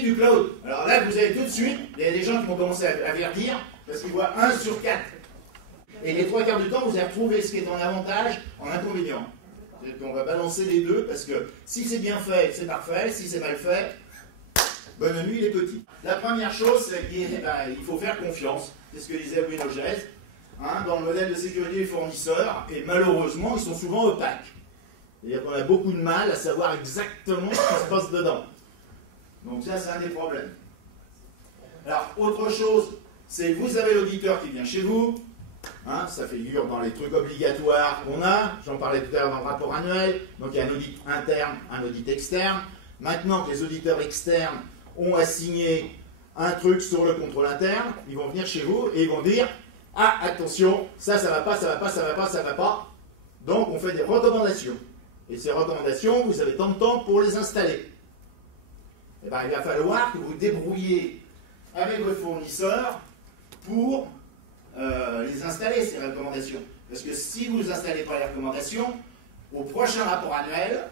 bénéfice du cloud. Alors là, vous avez tout de suite, il y a des gens qui vont commencer à verdir parce qu'ils voient 1 sur 4. Et les 3 quarts du temps, vous allez retrouver ce qui est en avantage, en inconvénient. On va balancer les deux parce que si c'est bien fait, c'est parfait. Si c'est mal fait, bonne nuit les petits. La première chose, c'est qu'il faut faire confiance. C'est ce que disait Louis Nogès, dans le modèle de sécurité des fournisseurs. Et malheureusement, ils sont souvent opaques. C'est-à-dire qu'on a beaucoup de mal à savoir exactement ce qui se passe dedans. Donc ça, c'est un des problèmes. Alors, autre chose, c'est vous avez l'auditeur qui vient chez vous. Ça figure dans les trucs obligatoires qu'on a. J'en parlais tout à l'heure dans le rapport annuel. Donc il y a un audit interne, un audit externe. Maintenant que les auditeurs externes ont assigné un truc sur le contrôle interne, ils vont venir chez vous et ils vont dire « Ah, attention, ça va pas, ça va pas, ça va pas, ça va pas. » Donc on fait des recommandations. Et ces recommandations, vous avez tant de temps pour les installer. Eh bien, il va falloir que vous débrouillez avec votre fournisseur pour les installer, ces recommandations. Parce que si vous n'installez pas les recommandations, au prochain rapport annuel,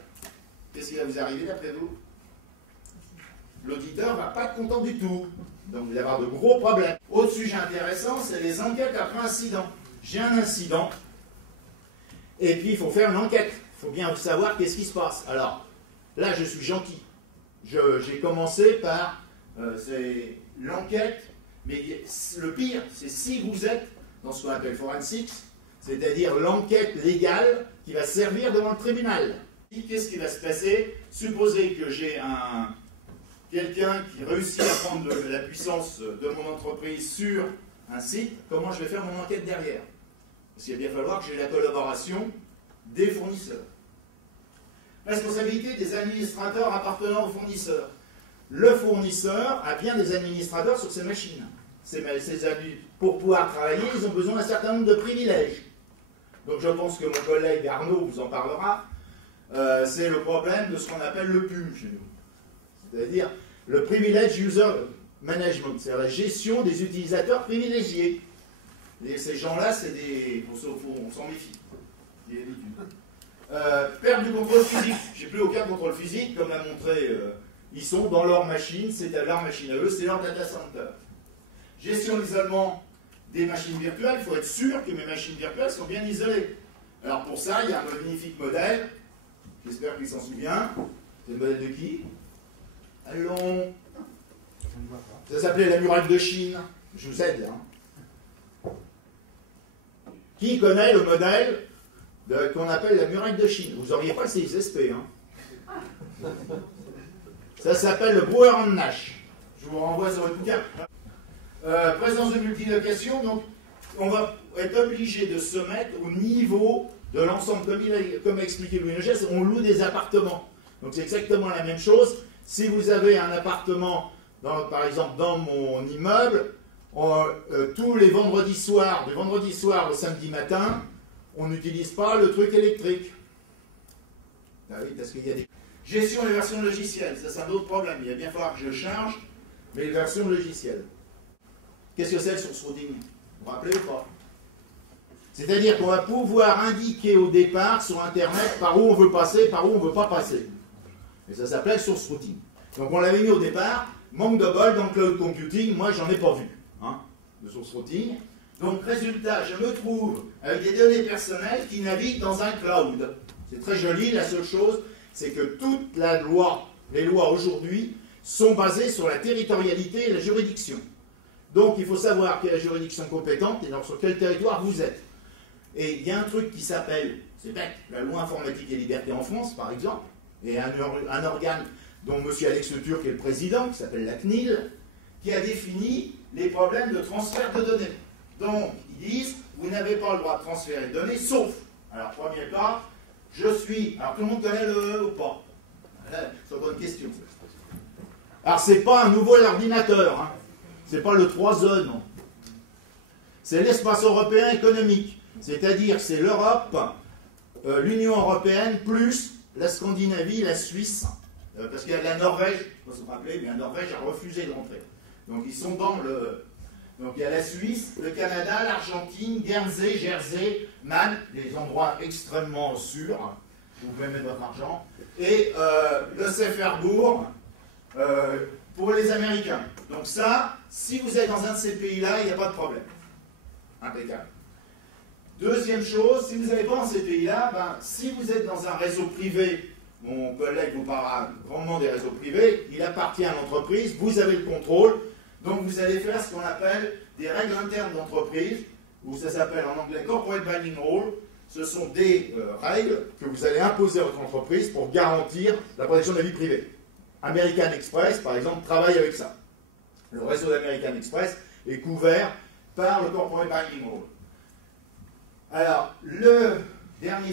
qu'est-ce qui va vous arriver d'après vous? L'auditeur ne va pas être content du tout. Donc vous allez avoir de gros problèmes. Autre sujet intéressant, c'est les enquêtes après incident. J'ai un incident, et puis il faut faire une enquête. Il faut bien savoir qu'est-ce qui se passe. Alors, là je suis gentil. J'ai commencé par l'enquête. Mais le pire, c'est si vous êtes dans ce qu'on appelle forensics, c'est-à-dire l'enquête légale qui va servir devant le tribunal. Qu'est-ce qui va se passer? Supposez que j'ai quelqu'un qui réussit à prendre la puissance de mon entreprise sur un site, comment je vais faire mon enquête derrière? Parce qu'il va bien falloir que j'ai la collaboration des fournisseurs. Responsabilité des administrateurs appartenant aux fournisseurs. Le fournisseur a bien des administrateurs sur ses machines. Pour pouvoir travailler, ils ont besoin d'un certain nombre de privilèges. Donc je pense que mon collègue Arnaud vous en parlera. C'est le problème de ce qu'on appelle le PUM chez nous. C'est-à-dire le Privilege User Management, c'est-à-dire la gestion des utilisateurs privilégiés. Et ces gens-là, c'est des... On s'en méfie. Perte du contrôle physique. Je n'ai plus aucun contrôle physique, comme a montré... ils sont dans leur machine, c'est leur machine à eux, c'est leur data center. Gestion de l'isolement des machines virtuelles, il faut être sûr que mes machines virtuelles sont bien isolées. Alors pour ça, il y a un magnifique modèle, j'espère qu'il s'en souvient. C'est le modèle de qui? Allons. Ça s'appelait la muraille de Chine. Je vous aide là. Qui connaît le modèle qu'on appelle la muraille de Chine? Vous n'auriez pas le CISSP, Ça s'appelle le Brouwer-Nash. Je vous renvoie sur votre bouquin. Présence de multilocation, donc on va être obligé de se mettre au niveau de l'ensemble, comme a expliqué Louis Nogès, on loue des appartements. Donc c'est exactement la même chose. Si vous avez un appartement, par exemple dans mon immeuble, tous les vendredis soirs, du vendredi soir au samedi matin, on n'utilise pas le truc électrique. Ah oui, parce qu'il y a des... Gestion des versions logicielles, ça c'est un autre problème. Il va bien falloir que je charge mes versions logicielles. Qu'est-ce que c'est le source routing? Vous vous rappelez ou pas? C'est-à-dire qu'on va pouvoir indiquer au départ sur Internet par où on veut passer, par où on ne veut pas passer. Et ça s'appelle source routing. Donc on l'avait mis au départ, manque de bol dans le cloud computing, moi j'en ai pas vu, de source routing. Donc résultat, je me trouve avec des données personnelles qui naviguent dans un cloud. C'est très joli, la seule chose, c'est que toute la loi, les lois aujourd'hui, sont basées sur la territorialité et la juridiction. Donc il faut savoir quelle est la juridiction compétente et sur quel territoire vous êtes. Et il y a un truc qui s'appelle, c'est bête, la loi informatique et liberté en France, par exemple, et un organe dont M. Alex Le Turc est le président, qui s'appelle la CNIL, qui a défini les problèmes de transfert de données. Donc, ils disent, vous n'avez pas le droit de transférer de données, sauf, alors premier cas, je suis, alors tout le monde connaît le ou pas? C'est une bonne question. Alors, c'est pas un nouveau ordinateur, c'est pas le 3E, non. C'est l'espace européen économique, c'est-à-dire c'est l'Europe, l'Union européenne, plus la Scandinavie, la Suisse, parce qu'il y a la Norvège, il faut se rappeler, mais la Norvège a refusé d'entrer. Donc ils sont dans le... Donc il y a la Suisse, le Canada, l'Argentine, Guernsey, Jersey, Man, des endroits extrêmement sûrs, vous pouvez mettre votre argent, et le Saferbourg, pour les Américains. Donc ça, si vous êtes dans un de ces pays-là, il n'y a pas de problème. Impeccable. Deuxième chose, si vous n'êtes pas dans ces pays-là, ben, si vous êtes dans un réseau privé, mon collègue vous parlera grandement des réseaux privés, il appartient à l'entreprise, vous avez le contrôle, donc vous allez faire ce qu'on appelle des règles internes d'entreprise, ou ça s'appelle en anglais Corporate Binding Rule. Ce sont des règles que vous allez imposer à votre entreprise pour garantir la protection de la vie privée. American Express, par exemple, travaille avec ça. Le réseau d'American Express est couvert par le Corporate Binding Rule. Alors, le dernier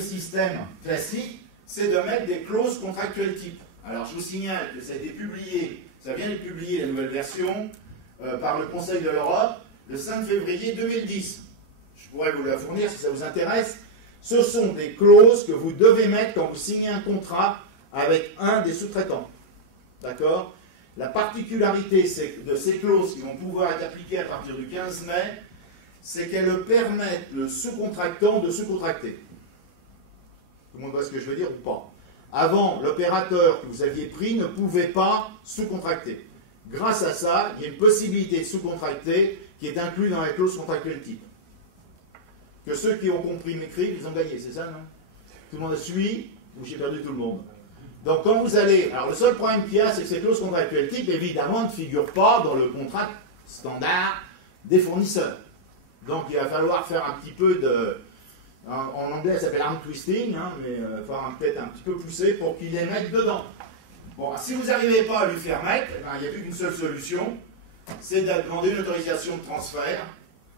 système classique, c'est de mettre des clauses contractuelles type. Alors, je vous signale que ça a été publié, ça vient d'être publié, la nouvelle version, par le Conseil de l'Europe, le 5 février 2010. Je pourrais vous la fournir si ça vous intéresse. Ce sont des clauses que vous devez mettre quand vous signez un contrat avec un des sous-traitants. D'accord? La particularité de ces clauses qui vont pouvoir être appliquées à partir du 15 mai, c'est qu'elles permettent le sous-contractant de sous-contracter. Tout le monde voit ce que je veux dire ou pas? Avant, l'opérateur que vous aviez pris ne pouvait pas sous-contracter. Grâce à ça, il y a une possibilité de sous-contracter qui est inclue dans la clause contractuelle type. Que ceux qui ont compris m'écrivent, ils ont gagné, c'est ça, non? Tout le monde a suivi ou j'ai perdu tout le monde? Donc quand vous allez... Alors le seul problème qu'il y a, c'est que ces clauses contractuelles type, évidemment, ne figurent pas dans le contrat standard des fournisseurs. Donc il va falloir faire un petit peu de... En anglais, ça s'appelle arm twisting, hein, mais il faudra peut-être un petit peu pousser pour qu'il les mette dedans. Bon, si vous n'arrivez pas à lui faire mettre, il n'y a plus qu'une seule solution, c'est de demander une autorisation de transfert.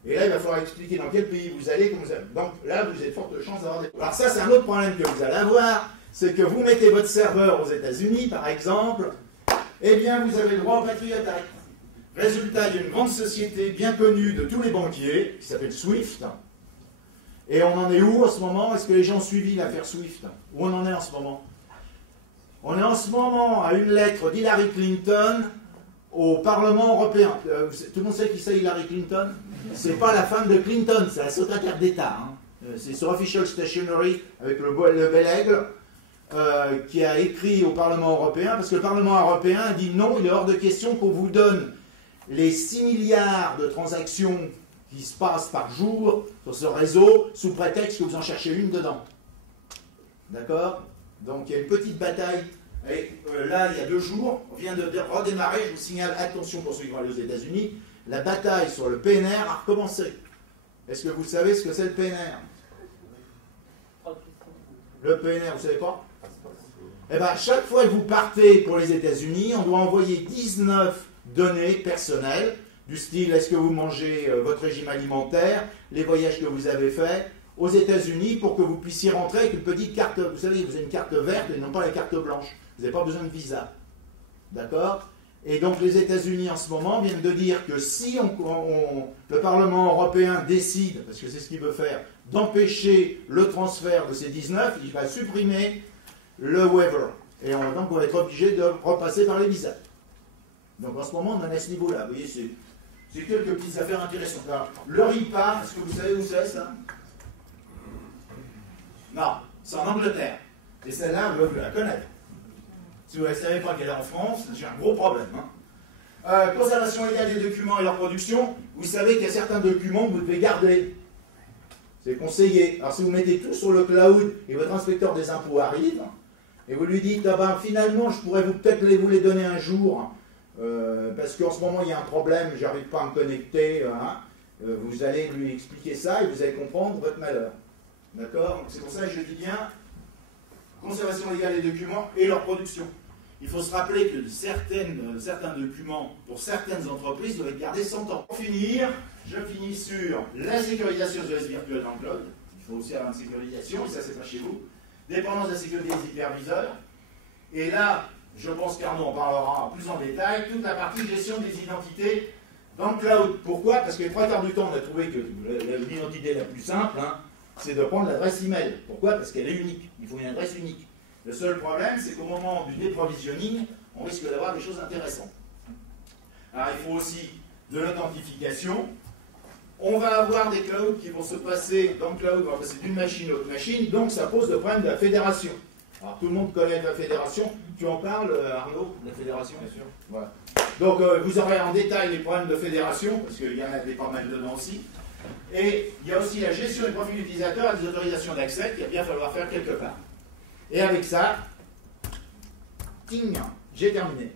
Et là, il va falloir expliquer dans quel pays vous allez. Donc là, vous avez de fortes chances d'avoir des... Alors ça, c'est un autre problème que vous allez avoir, c'est que vous mettez votre serveur aux États-Unis, par exemple, eh bien, vous avez le droit au Patriot Act. Résultat, il y a une grande société bien connue de tous les banquiers, qui s'appelle Swift. Et on en est où en ce moment? Est-ce que les gens ont suivi l'affaire Swift? Où on en est en ce moment? On est en ce moment à une lettre d'Hillary Clinton au Parlement européen. Tout le monde sait qui c'est Hillary Clinton? C'est pas la femme de Clinton, c'est la secrétaire d'État. Hein. C'est sur Official Stationery avec le bel aigle qui a écrit au Parlement européen, parce que le Parlement européen a dit non, il est hors de question qu'on vous donne les 6 milliards de transactions qui se passent par jour sur ce réseau, sous prétexte que vous en cherchez une dedans. D'accord? Donc il y a une petite bataille. Et là, il y a 2 jours, on vient de redémarrer, je vous signale, attention pour ceux qui vont aller aux États-Unis, la bataille sur le PNR a recommencé. Est-ce que vous savez ce que c'est le PNR? Le PNR, vous ne savez pas? Eh bien, chaque fois que vous partez pour les États-Unis, on doit envoyer 19 données personnelles, du style, est-ce que vous mangez votre régime alimentaire, les voyages que vous avez faits, aux États-Unis pour que vous puissiez rentrer avec une petite carte, vous savez, vous avez une carte verte et non pas la carte blanche. Vous n'avez pas besoin de visa. D'accord? Et donc les États-Unis en ce moment viennent de dire que si le Parlement européen décide, parce que c'est ce qu'il veut faire, d'empêcher le transfert de ces 19, il va supprimer le waiver. Et donc on va être obligé de repasser par les visas. Donc en ce moment on en est à ce niveau-là. Vous voyez, c'est quelques petites affaires intéressantes. Alors, le RIPA, est-ce que vous savez où c'est ça? Non, c'est en Angleterre. Et celle-là, vous devez la connaître. Si vous ne savez pas qu'elle est en France, j'ai un gros problème. Hein. Conservation légale des documents et leur production, vous savez qu'il y a certains documents que vous devez garder. C'est conseillé. Alors si vous mettez tout sur le cloud et votre inspecteur des impôts arrive, et vous lui dites, ah ben, finalement, je pourrais peut-être vous les donner un jour, parce qu'en ce moment, il y a un problème, je n'arrive pas à me connecter, hein. Vous allez lui expliquer ça et vous allez comprendre votre malheur. D'accord? C'est pour ça que je dis bien conservation légale des documents et leur production. Il faut se rappeler que certains documents, pour certaines entreprises, doivent être gardés 100 ans. Pour finir, je finis sur la sécurisation des OS virtuels dans le cloud. Il faut aussi avoir une sécurisation, et ça c'est pas chez vous. Dépendance de la sécurité des hyperviseurs. Et là, je pense qu'Arnaud en parlera plus en détail, toute la partie gestion des identités dans le cloud. Pourquoi? Parce que les 3 quarts du temps, on a trouvé que l'identité la plus simple, hein, c'est de prendre l'adresse email. Pourquoi? Parce qu'elle est unique. Il faut une adresse unique. Le seul problème, c'est qu'au moment du déprovisioning, on risque d'avoir des choses intéressantes. Alors, il faut aussi de l'authentification. On va avoir des clouds qui vont se passer, dans le cloud, on va passer d'une machine à autre machine, donc ça pose le problème de la fédération. Alors tout le monde connaît la fédération. Tu en parles, Arnaud, de la fédération? Bien sûr. Voilà. Donc vous aurez en détail les problèmes de fédération, parce qu'il y en a des pas mal dedans aussi. Et il y a aussi la gestion des profils utilisateurs et des autorisations d'accès qu'il va bien falloir faire quelque part. Et avec ça, ting, j'ai terminé.